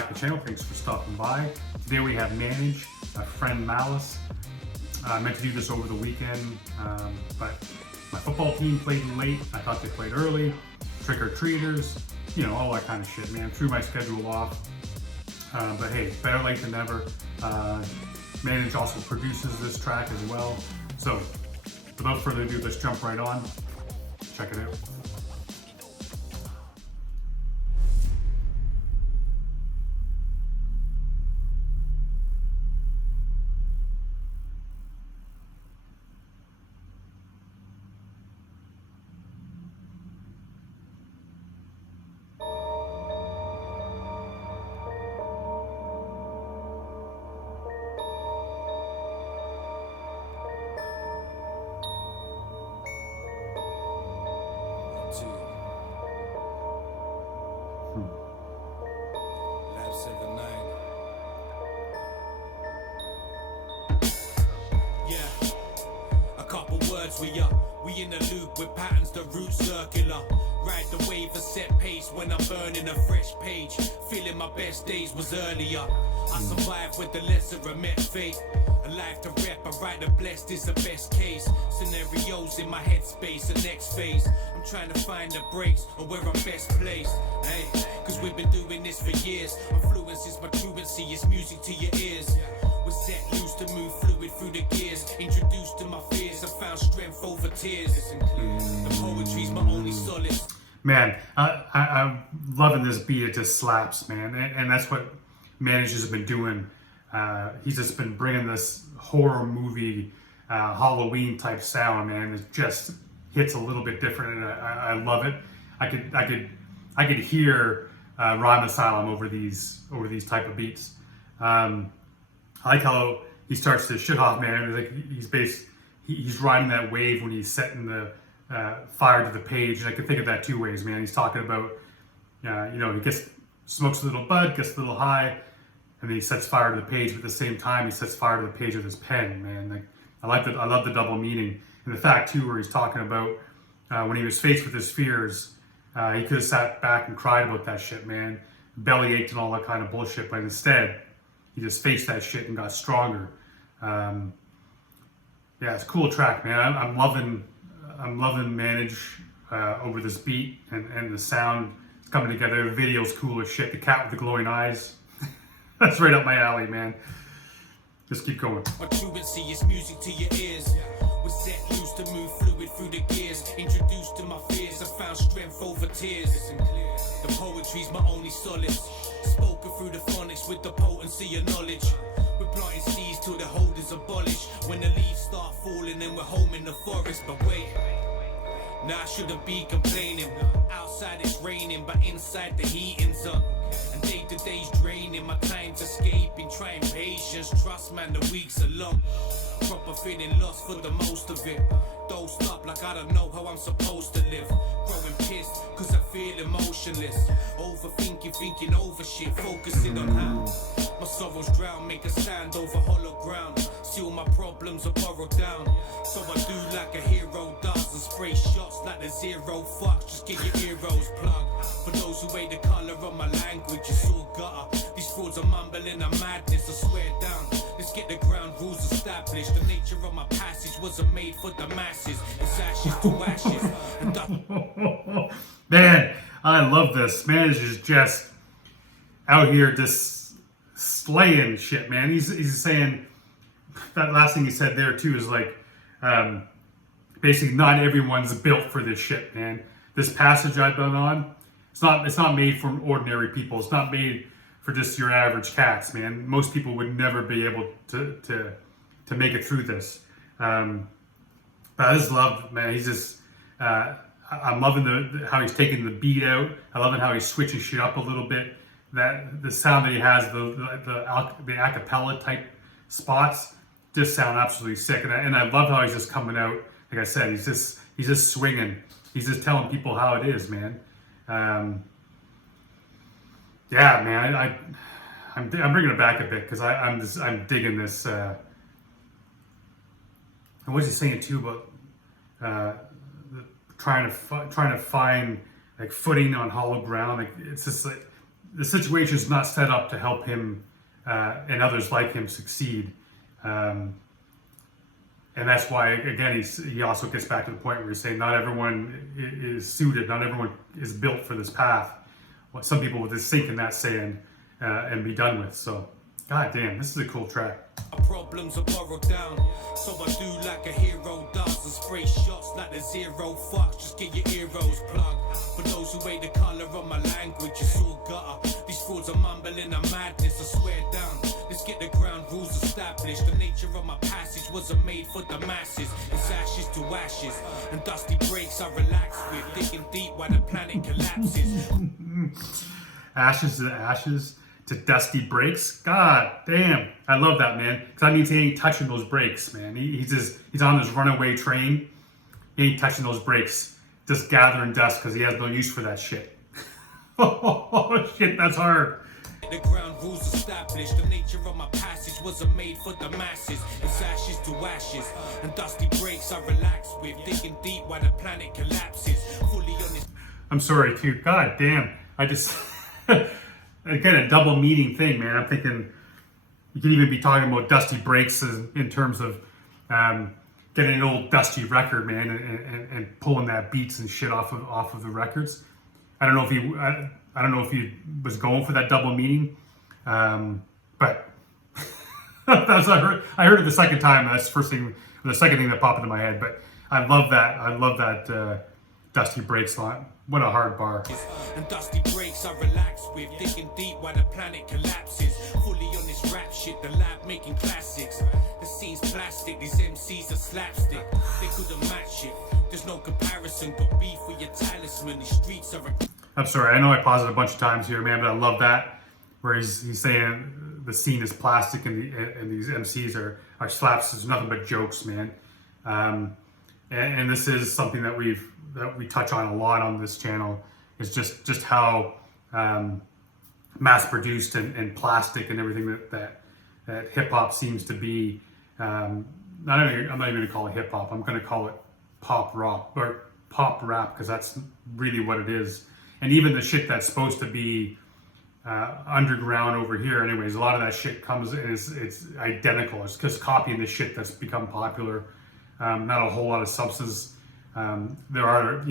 back to the channel. Thanks for stopping by. Today we have Manage, A Friend Malice. I meant to do this over the weekend, but my football team played late. I thought they played early. Trick-or-treaters, you know, all that kind of shit, man. Threw my schedule off. But hey, better late than never. Manage also produces this track as well. So without further ado, let's jump right on. Check it out. Lab 79. Yeah, a couple words we up. We in the loop with patterns, the route circular. Ride the wave, a set pace when I'm burning a fresh page. Feeling my best days was earlier. I survived with the lesser of met fate. A life to rep, I write the blessed is the best case. Scenarios in my headspace, the next phase. I'm trying to find the breaks or where I'm best placed. Hey, cause we've been doing this for years. Influence is my truancy, it's music to your ears. We're set loose to move fluid through the gears. Introduced to my fears, I found strength over tears. The poetry's my only solace. Man, I'm loving this beat. It just slaps, man. And that's what Manage has been doing. He's just been bringing this horror movie, Halloween type sound, man. It just hits a little bit different, and I love it. I could hear Rhyme Asylum over these type of beats. I like how he starts to shit off, man. Like he's riding that wave when he's setting the fire to the page, and I can think of that two ways, man. He's talking about, you know, he smokes a little bud, gets a little high, and then he sets fire to the page. But at the same time, he sets fire to the page with his pen, man. Like I love the double meaning, and the fact too, where he's talking about when he was faced with his fears, he could have sat back and cried about that shit, man. Belly ached and all that kind of bullshit, but instead, he just faced that shit and got stronger. Yeah, it's a cool track, man. I'm loving Manage over this beat and the sound is coming together. The video's cool as shit. The cat with the glowing eyes. That's right up my alley, man. Just keep going. My truancy is music to your ears. We're set loose to move fluid through the gears. Introduced to my fears, I found strength over tears. The poetry's my only solace. Spoken through the phonics with the potency of knowledge. We're planting seeds till the hold is abolished. When the leaves start falling, then we're home in the forest. But wait, now I shouldn't be complaining. Outside it's raining, but inside the heating's up. And day to day's draining, my time's escaping. Trying patience, trust man, the weeks are long. Proper feeling lost for the most of it. Dosed up like I don't know how I'm supposed to live. Growing pissed, cause I feel emotionless. Overthinking, thinking over shit, focusing on how my sorrows drown, make a stand over hollow ground. See all my problems are borrowed down. So I do like a hero does and spray shots like the zero fucks. Just get your earholes plugged. For those who hate the colour of my language, it's all gutter. These frauds are mumbling a madness, I swear down. Let's get the ground rules established. The nature of my passage wasn't made for the masses. It's ashes to ashes. And Man, I love this. Manage is just out here just slaying shit, man. He's saying, that last thing he said there too is like, basically not everyone's built for this shit, man. This passage I've been on, it's not made for ordinary people. It's not made for just your average cats, man. Most people would never be able to make it through this. But I just love, man. He's just, I'm loving how he's taking the beat out. I love how he's switching shit up a little bit. That the sound that he has, the a cappella type spots, just sound absolutely sick. And I love how he's just coming out. Like I said, he's just swinging. He's just telling people how it is, man. Yeah, man. I'm bringing it back a bit because I'm digging this. And what's he saying too about trying to find like footing on hollow ground? Like it's just like the situation is not set up to help him and others like him succeed. And that's why, again, he also gets back to the point where he's saying not everyone is suited, not everyone is built for this path. Some people will just sink in that sand and be done with. So, god damn, this is a cool track. Problems are borrowed down, so I do like a hero does and spray shots like the zero fucks. Just get your heroes plugged. For those who hate the colour of my language, it's all gutter. These frauds are mumbling a madness, I swear down. Let's get the ground rules established. The nature of my passage wasn't made for the masses. It's ashes to ashes, and dusty breaks I relax with, digging deep while the planet collapses. Ashes to ashes to dusty breaks. God damn, I love that, man. Because that means he ain't touching those brakes, man. He's on this runaway train. He ain't touching those brakes. Just gathering dust because he has no use for that shit. Oh shit, that's hard. The ground rules established. The nature of my passage wasn't made for the masses. It's ashes to ashes, and dusty breaks I relax with, digging deep while the planet collapses. Fully on this. I'm sorry, too. God damn, I just again a double meaning thing, man. I'm thinking you could even be talking about dusty breaks in terms of getting an old dusty record, man, and pulling that beats and shit off of the records. I don't know if he was going for that double meaning, but that's I heard it the second time. That's the second thing that popped into my head. But I love that. I love that dusty breaks line. What a hard bar. And dusty breaks I relax with, digging deep while the planet collapses. Fully on this rap shit, the lab making classics. The scene's plastic, these MCs are slapstick. They couldn't match it. There's no comparison. Got beef with your talisman. The streets are. I'm sorry, I know I paused it a bunch of times here, man, but I love that where he's saying the scene is plastic and these MCs are slaps. There's nothing but jokes, man. And this is something that we touch on a lot on this channel, is just how mass produced and plastic and everything that hip hop seems to be. I'm not even going to call it hip hop. I'm going to call it pop rock or pop rap, because that's really what it is. And even the shit that's supposed to be underground over here, anyways, a lot of that shit comes it's identical. It's just copying the shit that's become popular. Not a whole lot of substance. There are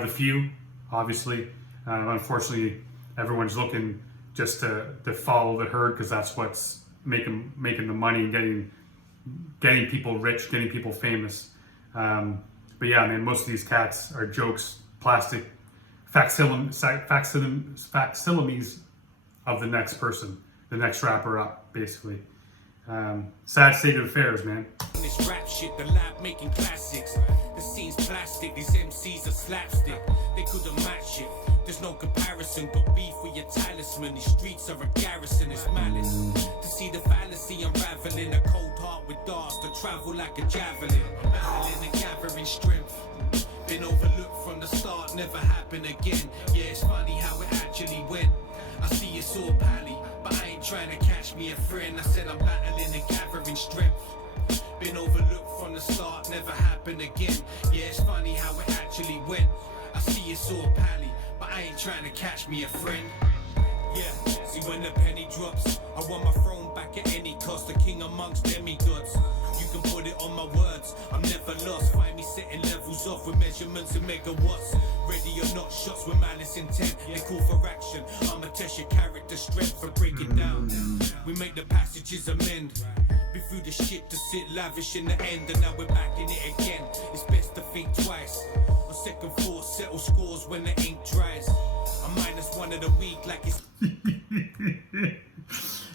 the few, obviously. Unfortunately, everyone's looking just to follow the herd, because that's what's making the money, getting people rich, getting people famous. But yeah, man, most of these cats are jokes, plastic, facsimiles of the next person, the next rapper up, basically. Sad state of affairs, man. This rap shit, the lab making classics. The scene's plastic, these MCs are slapstick. They couldn't match it. There's no comparison. Got beef with your talisman. These streets are a garrison. It's malice to see the fallacy unraveling. A cold heart with darts to travel like a javelin. Battling and gathering strength. Been overlooked from the start, never happen again. Yeah, it's funny how it actually went. I see it's all pally, but I ain't trying to catch me a friend. I said I'm battling and gathering strength. Been overlooked from the start, never happen again. Yeah, it's funny how it actually went. I see it's all pally, but I ain't trying to catch me a friend. Yeah, see when the penny drops, I want my throne back at any cost. The king amongst demigods. You can put it on my words, I'm never lost. Find me setting levels off with measurements and megawatts. Ready or not, shots with malice intent. They call for action. I'ma test your character strength for breaking down. We make the passages amend. Been through the shit to sit lavish in the end, and now we're back in it again. It's best to think twice. On second thought, settle scores when the ink dries. I'm -1 of the week like it's.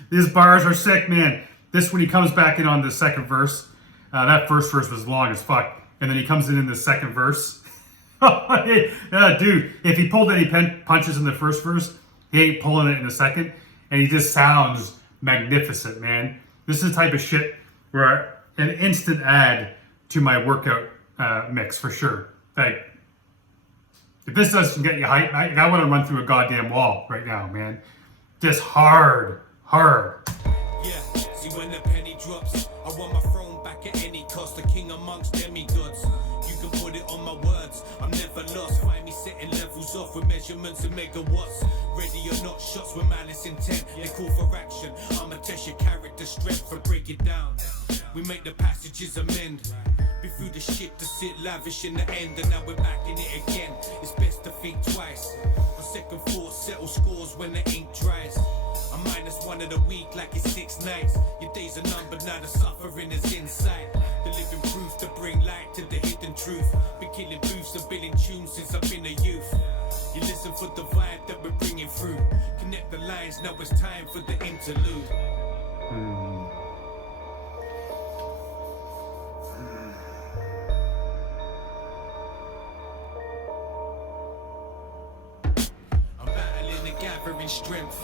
These bars are sick, man. This, when he comes back in on the second verse, that first verse was long as fuck, and then he comes in the second verse. Dude, if he pulled any punches in the first verse, he ain't pulling it in the second, and he just sounds magnificent, man. This is the type of shit where an instant add to my workout mix for sure. Like, if this doesn't get you hype, I want to run through a goddamn wall right now, man. Just hard. Yeah, see when the penny drops, I want my throne back at any cost. The king amongst demigods. You can put it on my words, I'm never lost. Find me setting levels off with measurements and megawatts. Ready or not, shots with malice intent. They call for action. I'ma test your character strength and break it down. We make the passages amend. Be through the shit to sit lavish in the end, and now we're back in it again. It's best to think twice. On second thought, settle scores when the ink dries. I'm -1 of the week like it's 6 nights. Your days are numbered, now the suffering is inside. The living proof to bring light to the hidden truth. Been killing booths and billing tunes since I've been a youth. You listen for the vibe that we're bringing through. Connect the lines, now it's time for the interlude. I'm battling and gathering strength.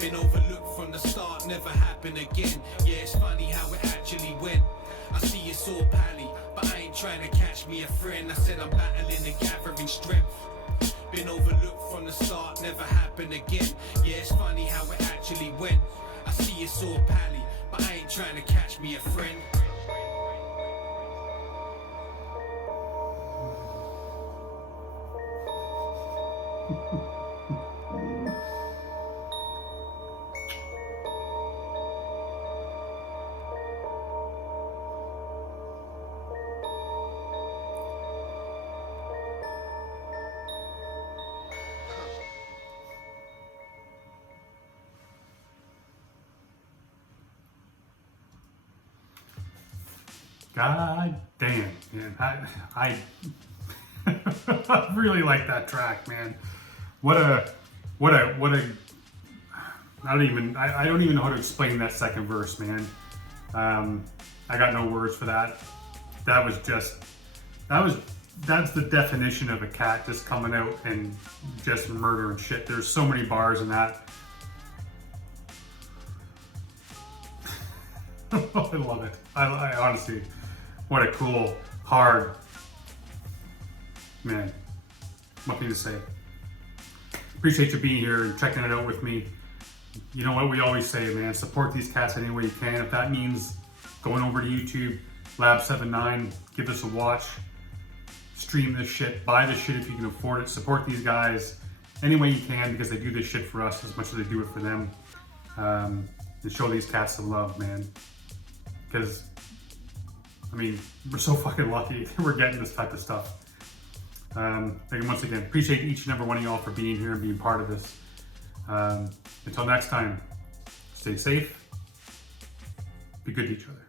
Been overlooked from the start, never happen again. Yeah, it's funny how it actually went. I see it's all pally, but I ain't trying to catch me a friend. I said I'm battling and gathering strength. Been overlooked from the start, never happen again. Yeah, it's funny how it actually went. I see it's all pally, but I ain't trying to catch me a friend. God damn, man. I I really like that track, man. What a I don't even know how to explain that second verse, man. I got no words for that. That's the definition of a cat just coming out and just murdering shit. There's so many bars in that. I love it. I honestly, what a cool, hard, man, what can you say? Appreciate you being here and checking it out with me. You know what we always say, man, support these cats any way you can. If that means going over to YouTube, Lab79, give us a watch, stream this shit, buy this shit if you can afford it, support these guys any way you can, because they do this shit for us as much as they do it for them. And show these cats some love, man. Because, I mean, we're so fucking lucky we're getting this type of stuff. And once again, appreciate each and every one of y'all for being here and being part of this. Until next time, stay safe, be good to each other.